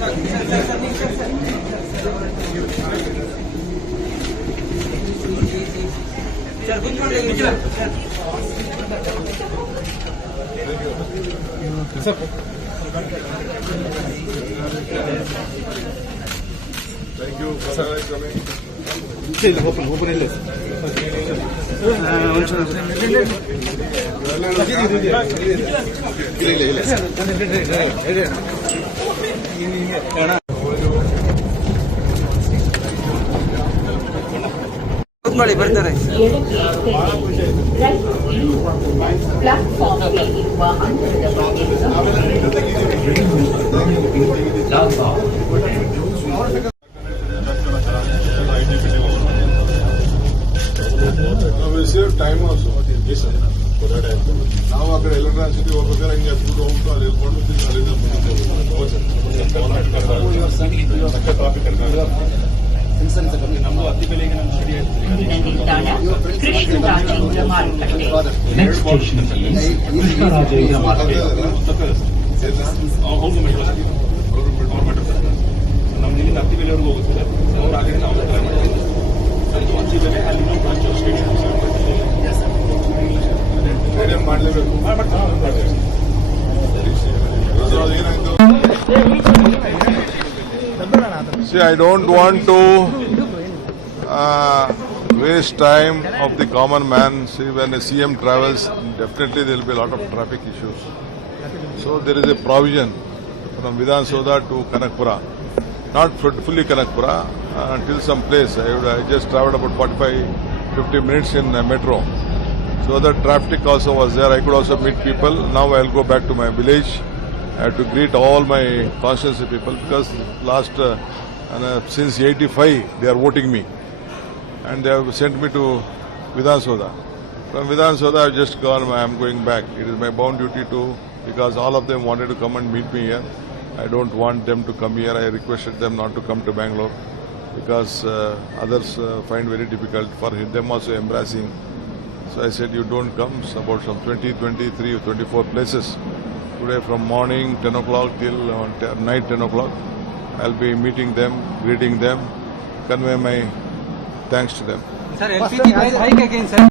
Thank you for coming. Open it. ಕೂತ್ಕೊಳ್ಳಿ, ಬರ್ತಾರೆ. We save time also. Yes, sir. ನಾವು ಆ ಕಡೆ ಎಲೆಕ್ಟ್ರಾಸಿಟಿ ಹೋಗ್ಬೇಕಾದ್ರೆ ಹಿಂಗೆ ಹತ್ಬಿಟ್ಟು ಹೋಗ್ಬಿಟ್ಟು ಅಲ್ಲಿ ಇಳ್ಕೊಂಡು ಅಲ್ಲಿಂದ ನಮ್ದು ಅತಿ ಬೆಲೆಗೆ ನಮ್ಮ ನಮ್ದು ಇಲ್ಲಿಂದ ಅತಿ ಬೆಲೆವರೆಗೂ ಹೋಗುತ್ತೆ ಅವ್ರು ಆಗಲೇ ನಾವು ಟ್ರೈ ಮಾಡ್ತೀವಿ. ಅತಿ ಬೆಲೆ ಅಲ್ಲಿ ಮಾಡಲೇಬೇಕು. See, I don't want to waste time of the common man. See, when a CM travels, definitely there will be a lot of traffic issues. So there is a provision from Vidhan Soda to Kanakpura, not fully Kanakpura, until some place. I just traveled about 45-50 minutes in metro. So the traffic also was there. I could also meet people. Now I'll go back to my village. I have to greet all my constituency people because last since 85 they are voting me, and they have sent me to Vidhan Soda. From Vidhan Soda I have just gone. I am going back. It is my bound duty to, because all of them wanted to come and meet me here. I don't want them to come here. I requested them not to come to Bangalore because others find very difficult. For them also embarrassing. So I said, you don't come. It's about some 20, 23 or 24 places. Today from morning 10 o'clock till night 10 o'clock, I'll be meeting them, greeting them, convey my thanks to them. Sir, LPG price hike again, sir.